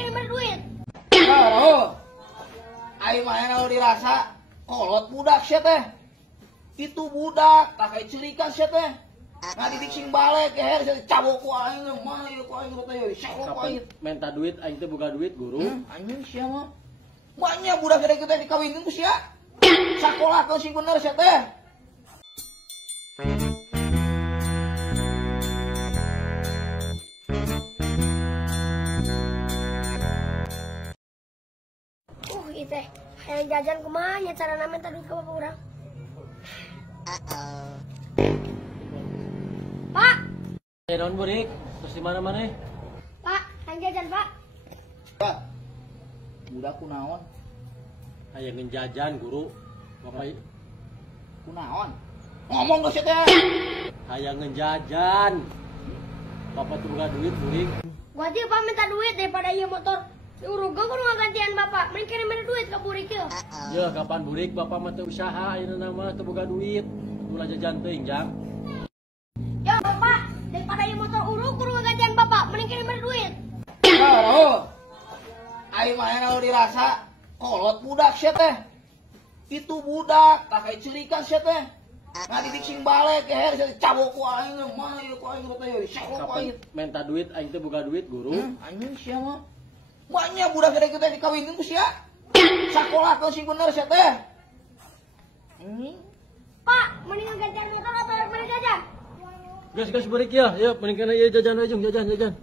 kirim duit. Nah, aing mah anu dirasa kolot budak sia teh. Itu budak, tak kayak cerikan sia teh. Ngadidik sing balik ke her cabok ku aing mah ieu ku aing teh ieu cabok ku aing. Minta duit aing teh boga duit guru. Anjing sia mah. Banyak budak gede kita dikawinkeun ku sia. Sakola sing bener sia teh. Teh, hayang jajan kumaha nya cara minta duit ka bapak urang? Pak. Naon burik? Terus di mana-mana? Pak, hayang jajan, Pak. Pak. Budak kunaon? Hayang jajan guru. Bapak kunaon? Ngomong geus teh. Hayang jajan. Bapak tuh boga duit burik. Gua aja Pak minta duit daripada ieu motor. Uruga kudu ngagantian bapak, mending kirim duit ke burik yeuh. Ya kapan burik bapak mah teu usaha ayeuna mah teu boga duit. Ulah jajan teuing jang. Ya bapak, daripada ieu motor urug kudu ngagantian bapak, mending kirim duit. Nah, aing mah anu dirasa kolot budak sia teh. Itu budak, tak kayak cerikan sia teh. Ngadidik sing balik ke her cabok ku aing mah ieu ku aing teh ieu cabok ku aing. Minta duit aing teh boga duit guru. Anjing sia mah. Banyak budak gede kita dikawinkeun ku sia. Sakola sing bener sia teh. Pak, mending ngagantian motor atau mending jajan? Gas burik ya, mending kana ieu jajan we jeung jajan.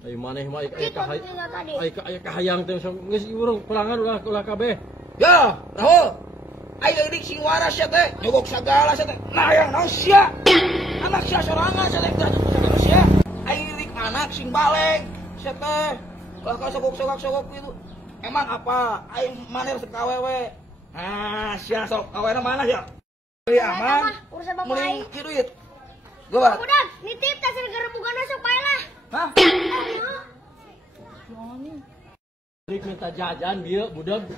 Ai maneh mah aya kahayang teh geus urang pelangan ulah kabeh. Ya, naho? Aing eudik sing waras sia teh, nyogok sagala sia teh. Nah, yang naon sia? Anak sia sorangan sia teh, jajan sia. Aing eudik anak sing baleng sia teh. Lah ka sogok gitu. Emang apa? Aing maneh resep kawewe. Ah, sia sok kawena mana sia? Beli aman. Urusan bapak Mending kieu duit. Gawat. Budak, nitip tas gerebugan sok bae lah. Hah? Burik minta jajan bieu budak.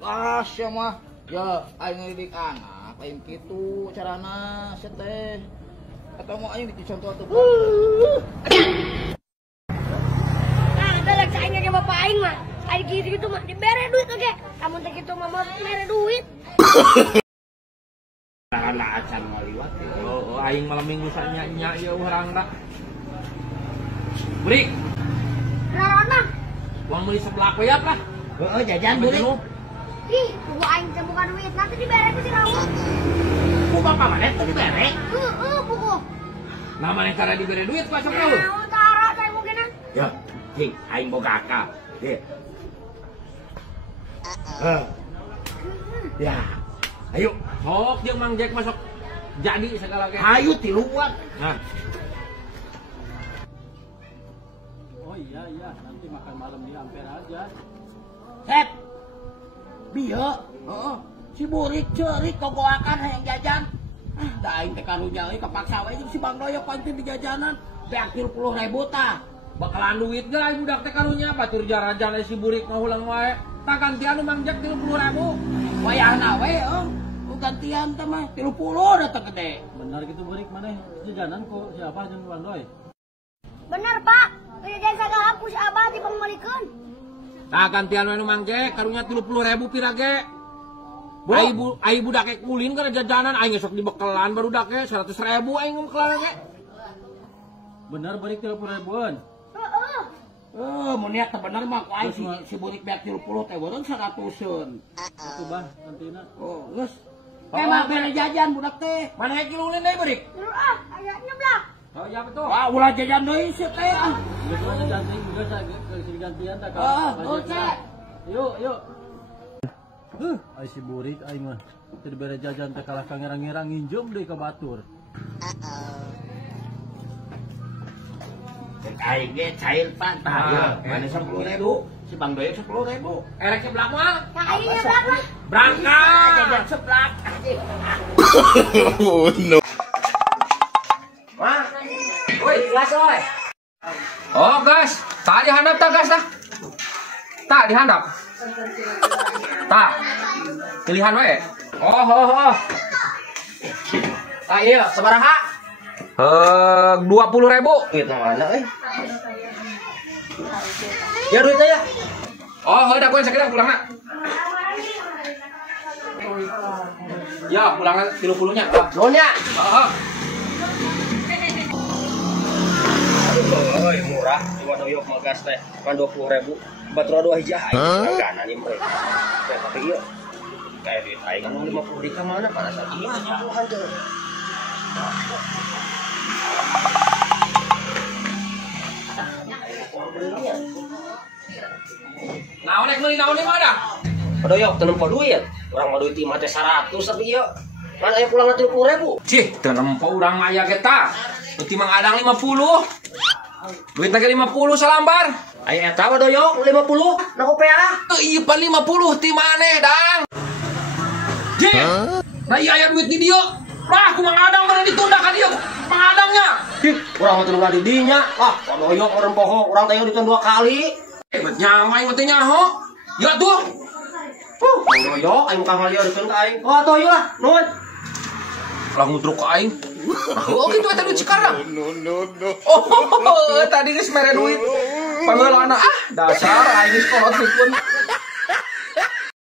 Ah, sia mah. Ya, aing ngedidik anak, lain kitu carana sia teh. Eta mah aing dicontoh atuh. Aing ge bapak aing mah. Aing gitu mah dibere duit oge. Amun teh kitu mah mere duit. Nah, acan mah liwat. Oh, aing malam minggu nya ieu urang da. Burik. Naon mah? Uang beli seblak we lah. Heeh, jajan burik. Ih, gua aing teh buka duit, nanti dibere ku si Raul. Ku bapak maneh teh dibere. Buku. Nah, maneh cara dibere duit ku sok Raul. Naon tara teh mungkin. Ya, ting aing boga akal. Ye. Ya. Ayo, Sok jeung Mang Jack masuk jadi segala ge. ayo tiluan. Nah. Oh iya, nanti makan malam di Ampere aja. Set. Bieu, heeh. Si Burik ceurik kogoakan hayang jajan. Da aing teh karunya euy kapaksa we jeung si Bang Doyok pancen di jajanan. Beak 30.000 tah. Bakalan duit ge aing budak teh karunya batur jarajan si Burik mah ulang wae. Tak gantian Mang Jack 30.000. Wayahna we, gantian teh mah 30 datang gede. Benar gitu Burik maneh jajanan ku siapa jeung Bang Doy? Bener, Pak. Jajan sagala ku si Abah dipangmalikeun. Tak gantian we Mang Jack karunya 30.000 pira ge. Ai budak ke kulin kana jajanan aing sok dibekelan barudak ge 100.000 aing ngekelan ge. Benar Burik 30.000-an. Heeh. Mun niat teh bener mah ku aing si Burik beak 30 teh urang 100-eun. Itu bah nantina. Oh, geus. Emang bere jajan budak teh. Mana kilulin deui Burik? Aya nyeblak. Oh iya betul. Wah, ulah jajan deui si teh. Geus jajan teh juga gantian tak Cek. Yuk. Ai si Burik ai mah teu dibere jajan teh kalah kangerang-ngerang nginjem deui ka batur. Aing ge cair pan tah. Mana 10.000? Si Bang Doyok 10.000. Erek seblak mah. Yang aing nyeblak lah. Berangkat jajan seblak. Oh no. Wah. Woi, gas oi. Oh, gas. Tadi handap tah gas tah. Tah dihandap. Tah. Pilihan we. Oh. Tah ieu sabaraha? 20.000 gitu mana euy. Ya duitnya ya. Oh, udah gue sakit pulang nak. Ya, pulangan 30-nya. Nonya. Oh. Oh, murah. Cuma doyok magas teh. Kan 20.000. Batur 2 hijah aing gana nih meureun. Tapi ieu kayak duit aing kan 50 di ka mana pada saat ini 50-an teh. Naonek meuli naon mah dah. Doyok teu nempo duit. Urang mah duit imah teh 100 tapi ieu kan aya pulang 30.000. Cih, teu nempo urang mah aya kita. Beuti mang adang 50. Duit lagi 50 salambar. Aya eta mah doyok 50 na kopea. Iya pan 50 ti maneh dang. Jih. Nah iya aya duit di dieu. Lah ku mang adang bener ditunda ka dieu. Mang adangnya. Ih, urang mah teu ngadi dinya. Lah, doyok urang poho, urang teh ditun 2 kali. Bet nyawa aing teh nyaho. Ya tuh. Doyok aing ka halia ditun ka aing. Oh, atuh ieu lah, nuhun. Lah ngudruk ka aing. Oh gitu eta duit sekarang. Oh, tadi geus mere duit. Pangeulana dasar aing geus kolot pikeun.